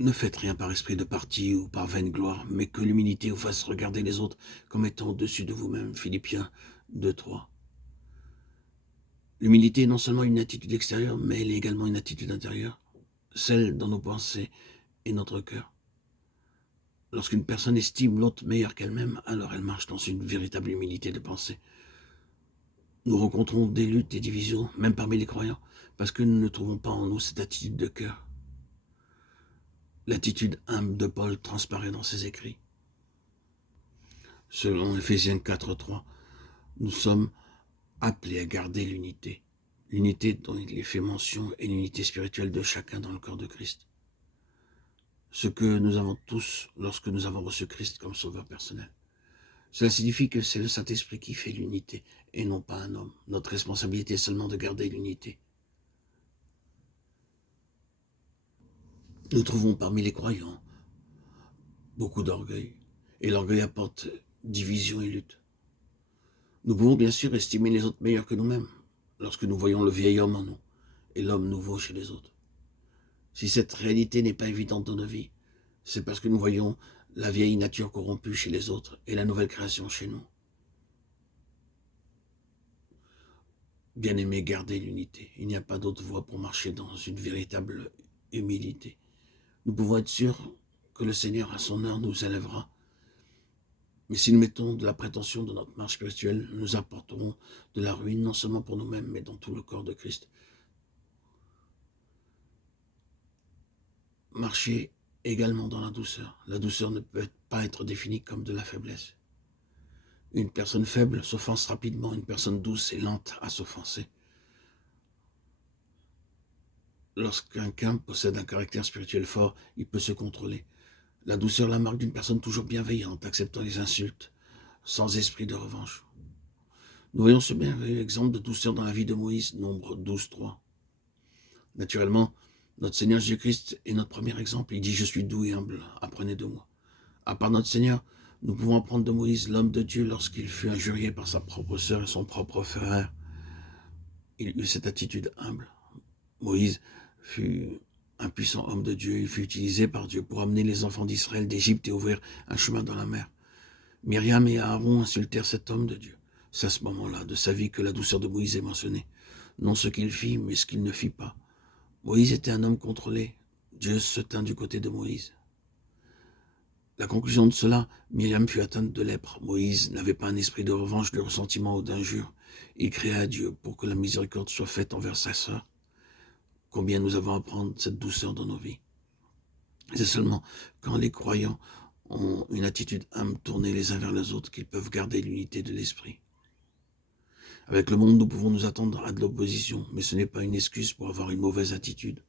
Ne faites rien par esprit de parti ou par vaine gloire, mais que l'humilité vous fasse regarder les autres comme étant au-dessus de vous-même. Philippiens 2:3. L'humilité est non seulement une attitude extérieure, mais elle est également une attitude intérieure, celle dans nos pensées et notre cœur. Lorsqu'une personne estime l'autre meilleure qu'elle-même, alors elle marche dans une véritable humilité de pensée. Nous rencontrons des luttes et divisions, même parmi les croyants, parce que nous ne trouvons pas en nous cette attitude de cœur. L'attitude humble de Paul transparaît dans ses écrits. Selon Éphésiens 4:3, nous sommes appelés à garder l'unité. L'unité dont il est fait mention est l'unité spirituelle de chacun dans le corps de Christ. Ce que nous avons tous lorsque nous avons reçu Christ comme sauveur personnel. Cela signifie que c'est le Saint-Esprit qui fait l'unité et non pas un homme. Notre responsabilité est seulement de garder l'unité. Nous trouvons parmi les croyants beaucoup d'orgueil, et l'orgueil apporte division et lutte. Nous pouvons bien sûr estimer les autres meilleurs que nous-mêmes, lorsque nous voyons le vieil homme en nous et l'homme nouveau chez les autres. Si cette réalité n'est pas évidente dans nos vies, c'est parce que nous voyons la vieille nature corrompue chez les autres et la nouvelle création chez nous. Bien-aimés, gardez l'unité. Il n'y a pas d'autre voie pour marcher dans une véritable humilité. Nous pouvons être sûrs que le Seigneur, à son heure, nous élèvera. Mais si nous mettons de la prétention dans notre marche spirituelle, nous apporterons de la ruine, non seulement pour nous-mêmes, mais dans tout le corps de Christ. Marchez également dans la douceur. La douceur ne peut pas être définie comme de la faiblesse. Une personne faible s'offense rapidement, une personne douce est lente à s'offenser. Lorsqu'un possède un caractère spirituel fort, il peut se contrôler. La douceur est la marque d'une personne toujours bienveillante, acceptant les insultes, sans esprit de revanche. Nous voyons ce merveilleux exemple de douceur dans la vie de Moïse, Nombre 12:3. Naturellement, notre Seigneur Jésus-Christ est notre premier exemple. Il dit « Je suis doux et humble, apprenez de moi ». À part notre Seigneur, nous pouvons apprendre de Moïse, l'homme de Dieu, lorsqu'il fut injurié par sa propre sœur et son propre frère. Il eut cette attitude humble. Moïse fut un puissant homme de Dieu. Il fut utilisé par Dieu pour amener les enfants d'Israël d'Égypte et ouvrir un chemin dans la mer. Myriam et Aaron insultèrent cet homme de Dieu. C'est à ce moment-là de sa vie que la douceur de Moïse est mentionnée. Non ce qu'il fit, mais ce qu'il ne fit pas. Moïse était un homme contrôlé. Dieu se tint du côté de Moïse. La conclusion de cela, Myriam fut atteinte de lèpre. Moïse n'avait pas un esprit de revanche, de ressentiment ou d'injure. Il créa à Dieu pour que la miséricorde soit faite envers sa sœur. Combien nous avons à prendre cette douceur dans nos vies. C'est seulement quand les croyants ont une attitude humble tournée les uns vers les autres qu'ils peuvent garder l'unité de l'esprit. Avec le monde, nous pouvons nous attendre à de l'opposition, mais ce n'est pas une excuse pour avoir une mauvaise attitude.